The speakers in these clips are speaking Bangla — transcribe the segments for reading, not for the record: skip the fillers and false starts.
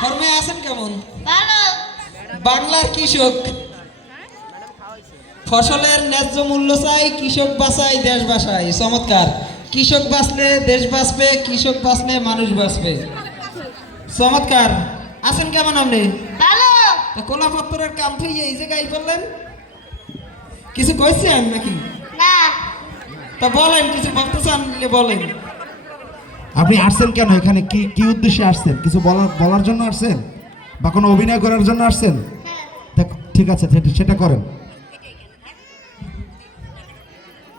ফর্মে আছেন কেমন? ভালো। বাংলার কৃষক ফসলের ন্যায্য মূল্য চাই, কৃষক বাঁচাই দেশ বাঁচাই। চমৎকার। কৃষক বাঁচলে দেশ বাঁচবে, কৃষক বাঁচলে মানুষ বাঁচবে। চমৎকার। আছেন কেমন আপনি? ভালো। কোলাপত্তরের কাম থেকে এই যে গাই বললেন, কিছু কইছেন নাকি? না। তা বলেন, কিছু বলতে চান বলেন। আপনি আসছেন কেন এখানে? কি কি উদ্দেশ্যে আসছেন? কিছু বলার জন্য আসছেন, বা কোনো অভিনয় করার জন্য আসছেন? ঠিক আছে, সেটা করেন।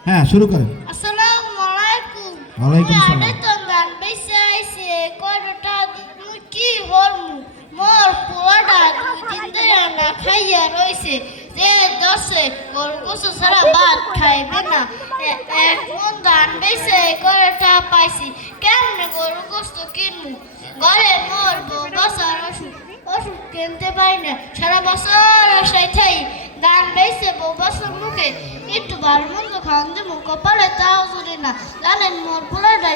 হ্যাঁ, শুরু করেন। আসসালামু আলাইকুম। ওয়ালাইকুম সালাম। আমি তো গান বেঁচে আইছে কয়টা দিন কি হরমু মোর পোয়াটা 2 দিন ধরে না খাইয়া রইছে যে দশে গরু গোসু ছাড়া ভাত খাইবে না। এক মন ধান বেঁচে কয়টা পাইছি কেমনে গরু গোস্ত কিনবো? ঘরে মোর বউ বাসার অসুখ ওষুধ কিনতে পারি না, সারা বছর আশায় থাই ধান বেঁচে বউ বাসার মুখে একটু ভালো মন্দ খাওয়ান দেবো কপালে তাও জুড়ে না। জানেন মোর পোলাটা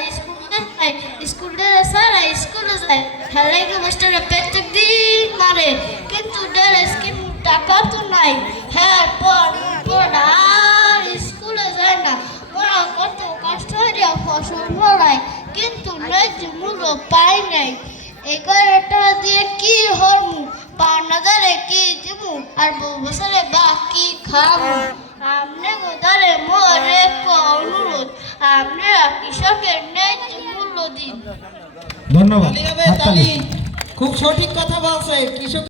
স্কুলে সারা স্কুলে যায় খেলে মাস্টারে প্রত্যেক দিন মারে, কিন্তু ড্রেস কিনু টাকা তো নাই। হ্যাঁ পর আর স্কুলে যায় না। ওরা কত কষ্ট হইয়া ফসল ফলায়, কিন্তু ন্যায্য মূল্য পাই নাই। এই কয়টা দিয়ে কি হরমু? পাওনা দারে কি দিমু আর বউ বছরে বা কি খামু? আমনে গোদারে মোরে অনুরোধ, আমরা কৃষকের ন্যায্য মূল্য দিন। ধন্যবাদ। তালি হবে, হাততালি। তালি। খুব সঠিক কথা বলছে কৃষক।